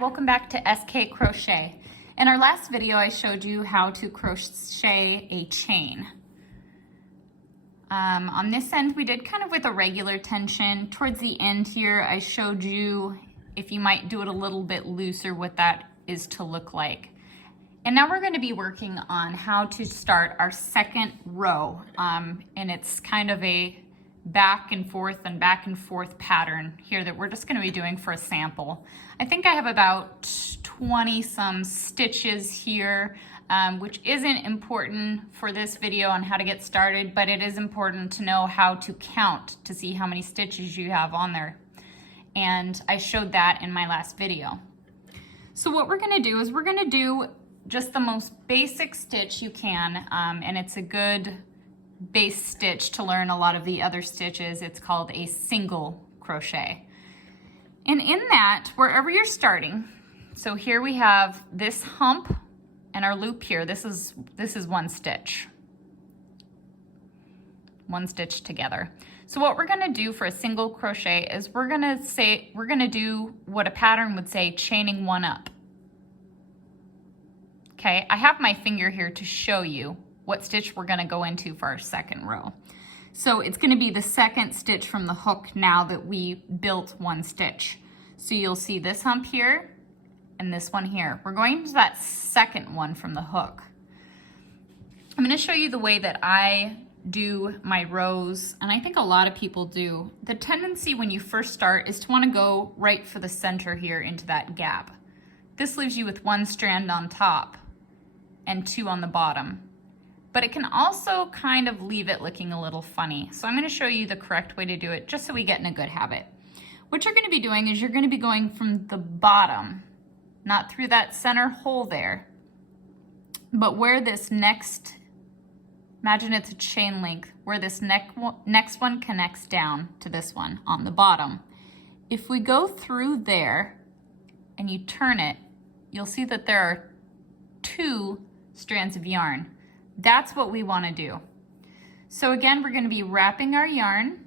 welcome back to SK Crochet. In our last video, I showed you how to crochet a chain. On this end, we did kind of with a regular tension. Towards the end here, I showed you if you might do it a little bit looser, what that is to look like. And now we're going to be working on how to start our second row. And it's kind of a back and forth pattern here that we're just going to be doing for a sample. I think I have about 20 some stitches here, which isn't important for this video on how to get started, but it is important to know how to count to see how many stitches you have on there. And I showed that in my last video. So what we're going to do is we're going to do just the most basic stitch you can, and it's a good base stitch to learn a lot of the other stitches. It's called a single crochet. And in that, wherever you're starting, so here we have this hump and our loop here. This is one stitch. One stitch together. So what we're gonna do for a single crochet is we're gonna do what a pattern would say, chaining one up. Okay, I have my finger here to show you what stitch we're gonna go into for our second row. So it's gonna be the second stitch from the hook now that we built one stitch. So you'll see this hump here and this one here. We're going to that second one from the hook. I'm gonna show you the way that I do my rows, and I think a lot of people do. The tendency when you first start is to wanna go right for the center here into that gap. This leaves you with one strand on top and two on the bottom. But it can also kind of leave it looking a little funny. So I'm gonna show you the correct way to do it just so we get in a good habit. What you're gonna be doing is you're gonna be going from the bottom, not through that center hole there, but where this next, imagine it's a chain link, where this next one connects down to this one on the bottom. If we go through there and you turn it, you'll see that there are two strands of yarn. That's what we want to do. So again, we're going to be wrapping our yarn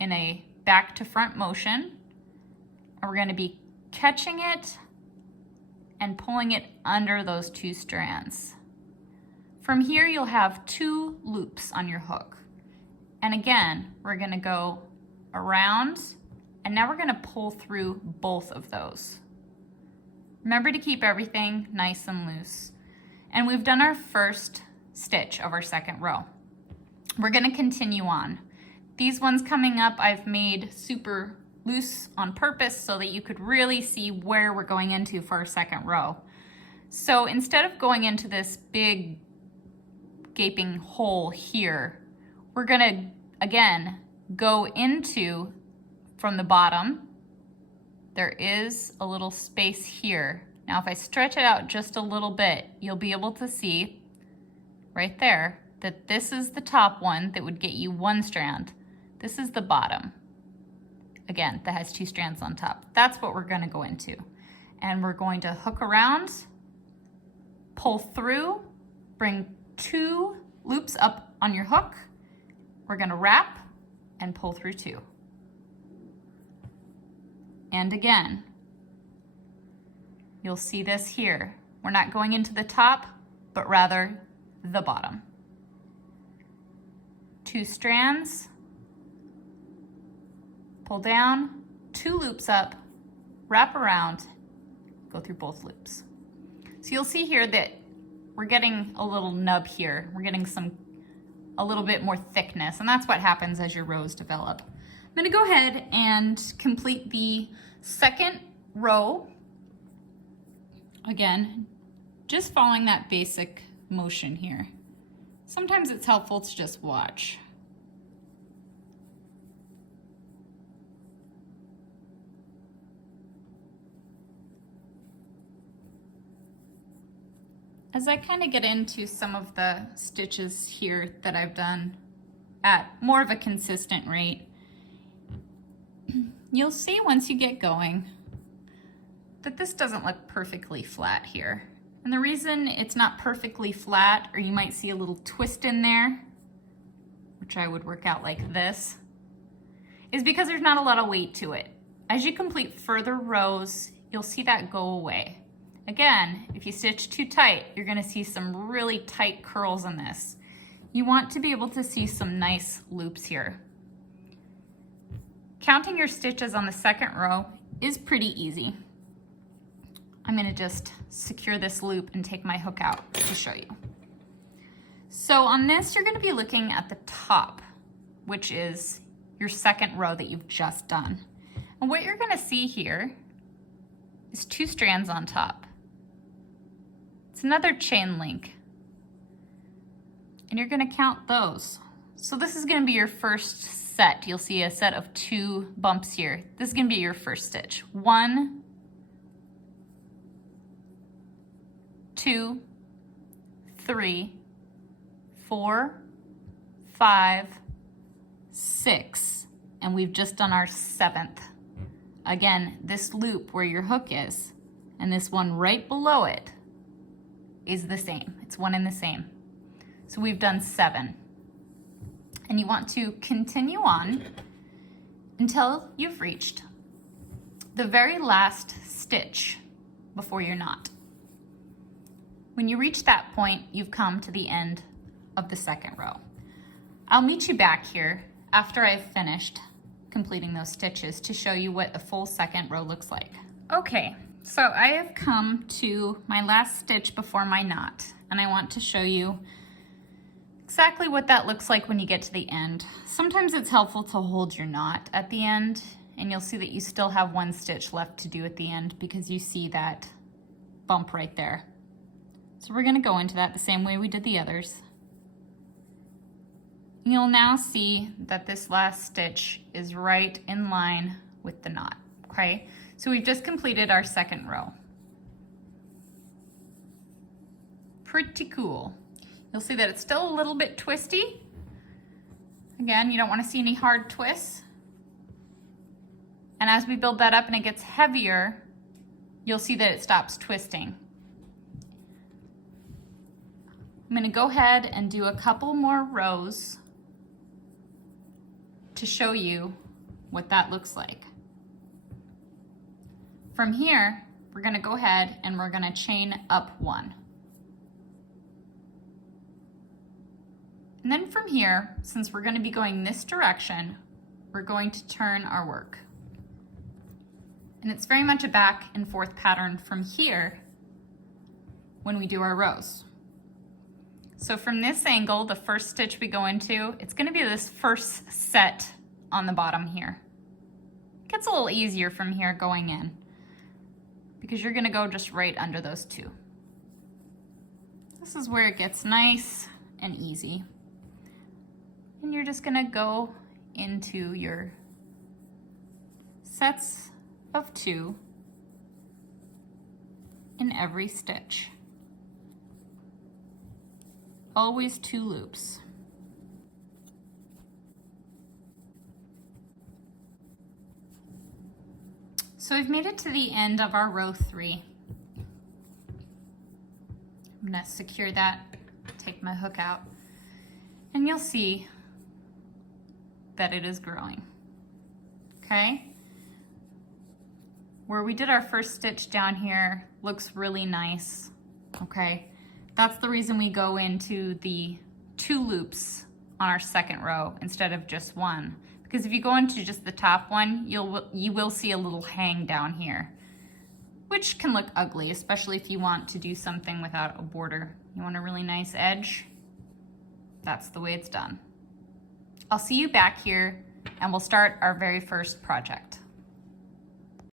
in a back to front motion, and we're going to be catching it and pulling it under those two strands. From here, you'll have two loops on your hook. And again, we're going to go around, and now we're going to pull through both of those. Remember to keep everything nice and loose. And we've done our first stitch of our second row. We're gonna continue on. These ones coming up I've made super loose on purpose so that you could really see where we're going into for our second row. So instead of going into this big gaping hole here, we're gonna, again, go into from the bottom. There is a little space here. Now, if I stretch it out just a little bit, you'll be able to see right there that this is the top one that would get you one strand. This is the bottom. Again, that has two strands on top. That's what we're gonna go into. And we're going to hook around, pull through, bring two loops up on your hook. We're gonna wrap and pull through two. And again, you'll see this here. We're not going into the top, but rather the bottom. Two strands, pull down, two loops up, wrap around, go through both loops. So you'll see here that we're getting a little nub here. We're getting a little bit more thickness, and that's what happens as your rows develop. I'm gonna go ahead and complete the second row. Again, just following that basic motion here. Sometimes it's helpful to just watch. As I kind of get into some of the stitches here that I've done at more of a consistent rate, you'll see once you get going that this doesn't look perfectly flat here. And the reason it's not perfectly flat, or you might see a little twist in there, which I would work out like this, is because there's not a lot of weight to it. As you complete further rows, you'll see that go away. Again, if you stitch too tight, you're gonna see some really tight curls in this. You want to be able to see some nice loops here. Counting your stitches on the second row is pretty easy. I'm gonna just secure this loop and take my hook out to show you. So on this, you're gonna be looking at the top, which is your second row that you've just done. And what you're gonna see here is 2 strands on top. It's another chain link. And you're gonna count those. So this is gonna be your first set. You'll see a set of 2 bumps here. This is gonna be your first stitch. 1, 2, 3, 4, 5, 6, and we've just done our 7th. Again, this loop where your hook is, and this one right below it is the same. It's one and the same. So we've done 7. And you want to continue on until you've reached the very last stitch before your knot. When you reach that point, you've come to the end of the second row. I'll meet you back here after I've finished completing those stitches to show you what a full second row looks like. Okay, so I have come to my last stitch before my knot, and I want to show you exactly what that looks like when you get to the end. Sometimes it's helpful to hold your knot at the end, and you'll see that you still have 1 stitch left to do at the end because you see that bump right there. So we're gonna go into that the same way we did the others. You'll now see that this last stitch is right in line with the knot, okay? So we've just completed our second row. Pretty cool. You'll see that it's still a little bit twisty. Again, you don't want to see any hard twists. And as we build that up and it gets heavier, you'll see that it stops twisting. I'm going to go ahead and do a couple more rows to show you what that looks like. From here, we're going to go ahead and we're going to chain up 1. And then from here, since we're going to be going this direction, we're going to turn our work. And it's very much a back and forth pattern from here when we do our rows. So from this angle, the first stitch we go into, it's going to be this first set on the bottom here. It gets a little easier from here going in because you're going to go just right under those 2. This is where it gets nice and easy. And you're just going to go into your sets of 2 in every stitch. Always 2 loops. So we've made it to the end of our row 3. I'm going to secure that, take my hook out, and you'll see that it is growing. Okay? Where we did our first stitch down here looks really nice. Okay? That's the reason we go into the 2 loops on our second row instead of just 1. Because if you go into just the top one, you will see a little hang down here, which can look ugly, especially if you want to do something without a border. You want a really nice edge? That's the way it's done. I'll see you back here and we'll start our very first project.